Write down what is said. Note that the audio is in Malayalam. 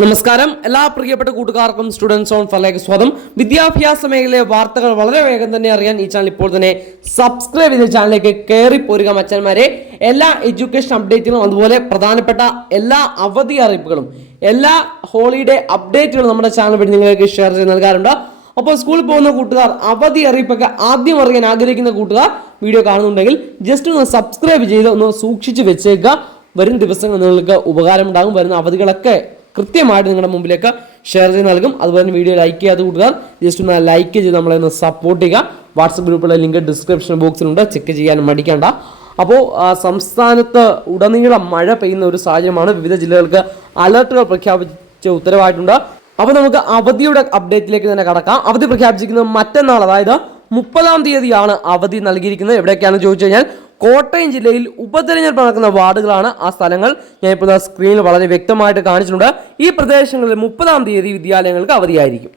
നമസ്കാരം എല്ലാ പ്രിയപ്പെട്ട കൂട്ടുകാർക്കും സ്റ്റുഡൻസ് ഓൺ ഫലയിലേക്ക് സ്വാഗതം. വിദ്യാഭ്യാസ മേഖലയിലെ വാർത്തകൾ വളരെ വേഗം തന്നെ അറിയാൻ ഈ ചാനൽ ഇപ്പോൾ തന്നെ സബ്സ്ക്രൈബ് ചെയ്ത് ചാനലിലേക്ക് കയറി പോരുക മച്ചന്മാരെ. എല്ലാ എഡ്യൂക്കേഷൻ അപ്ഡേറ്റുകളും അതുപോലെ പ്രധാനപ്പെട്ട എല്ലാ അവധി അറിയിപ്പുകളും എല്ലാ ഹോളിഡേ അപ്ഡേറ്റുകളും നമ്മുടെ ചാനൽ വഴി നിങ്ങൾക്ക് ഷെയർ ചെയ്ത് നൽകാറുണ്ട്. അപ്പോൾ സ്കൂളിൽ പോകുന്ന കൂട്ടുകാർ അവധി അറിയിപ്പൊക്കെ ആദ്യം അറിയാൻ ആഗ്രഹിക്കുന്ന കൂട്ടുകാർ വീഡിയോ കാണുന്നുണ്ടെങ്കിൽ ജസ്റ്റ് ഒന്ന് സബ്സ്ക്രൈബ് ചെയ്ത് ഒന്ന് സൂക്ഷിച്ച് വെച്ചേക്കുക. വരും ദിവസങ്ങൾ നിങ്ങൾക്ക് ഉപകാരമുണ്ടാകും. വരുന്ന അവധികളൊക്കെ കൃത്യമായിട്ട് നിങ്ങളുടെ മുമ്പിലേക്ക് ഷെയർ ചെയ്ത് നൽകും. അതുപോലെ തന്നെ വീഡിയോ ലൈക്ക് ചെയ്യാത്ത കൂട്ടുകാർ ജസ്റ്റ് ഒന്ന് ലൈക്ക് ചെയ്ത് നമ്മളെ ഒന്ന് സപ്പോർട്ട് ചെയ്യുക. വാട്സപ്പ് ഗ്രൂപ്പിലെ ലിങ്ക് ഡിസ്ക്രിപ്ഷൻ ബോക്സിലുണ്ട്, ചെക്ക് ചെയ്യാൻ മടിക്കേണ്ട. അപ്പോൾ സംസ്ഥാനത്ത് ഉടനീളം മഴ പെയ്യുന്ന ഒരു സാഹചര്യമാണ്. വിവിധ ജില്ലകൾക്ക് അലർട്ടുകൾ പ്രഖ്യാപിച്ച ഉത്തരവായിട്ടുണ്ട്. അപ്പോൾ നമുക്ക് അവധിയുടെ അപ്ഡേറ്റിലേക്ക് തന്നെ കടക്കാം. അവധി പ്രഖ്യാപിച്ചിരിക്കുന്നത് മറ്റന്നാൾ, അതായത് 30-ാം തീയതിയാണ് അവധി നൽകിയിരിക്കുന്നത്. എവിടെയൊക്കെയാണെന്ന് ചോദിച്ചു കഴിഞ്ഞാൽ കോട്ടയം ജില്ലയിൽ ഉപതെരഞ്ഞെടുപ്പ് നടക്കുന്ന വാർഡുകളാണ് ആ സ്ഥലങ്ങൾ. ഞാൻ ഇപ്പോൾ സ്ക്രീനിൽ വളരെ വ്യക്തമായിട്ട് കാണിച്ചിട്ടുണ്ട്. ഈ പ്രദേശങ്ങളിൽ 30-ാം തീയതി വിദ്യാലയങ്ങൾക്ക് അവധിയായിരിക്കും.